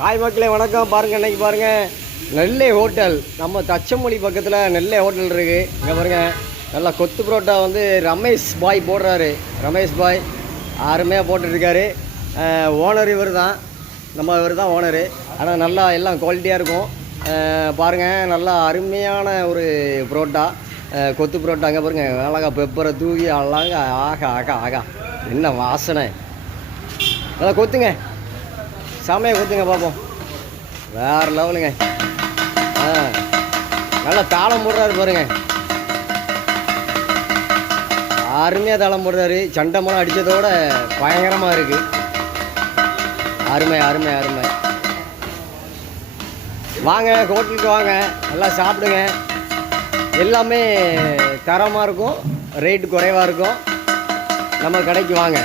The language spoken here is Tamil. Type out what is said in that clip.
ஹாய் மக்களே வணக்கம். பாருங்கள் இன்றைக்கி பாருங்கள் நெல்லை ஹோட்டல், நம்ம தச்சமொழி பக்கத்தில் நெல்லை ஹோட்டல் இருக்குது. இங்கே பாருங்கள் நல்லா கொத்து புரோட்டா வந்து ரமேஷ் பாய் போடுறாரு. ரமேஷ் பாய் அருமையாக போட்டுட்ருக்காரு. ஓனர் இவர் தான், இவர் தான் ஓனரு. ஆனால் நல்லா எல்லாம் குவாலிட்டியாக இருக்கும். பாருங்கள் நல்லா அருமையான ஒரு புரோட்டா, கொத்து புரோட்டா. அங்கே பாருங்கள் அழகா பெப்பரை தூவி அழகா ஆகா என்ன வாசனை. நல்லா கொத்துங்க, செமையாக கொத்துங்க பார்ப்போம். வேறு லெவலுங்க. நல்லா தாளம் போடுறாரு பாருங்க, அருமையாக தாளம் போடுறாரு. சண்டை மூலம் அடித்ததோட பயங்கரமாக இருக்குது. அருமை அருமை அருமை. வாங்க ஹோட்டலுக்கு வாங்க, நல்லா சாப்பிடுங்க. எல்லாமே தரமாக இருக்கும், ரேட்டு குறைவாக இருக்கும். நம்ம கடைக்கு வாங்க.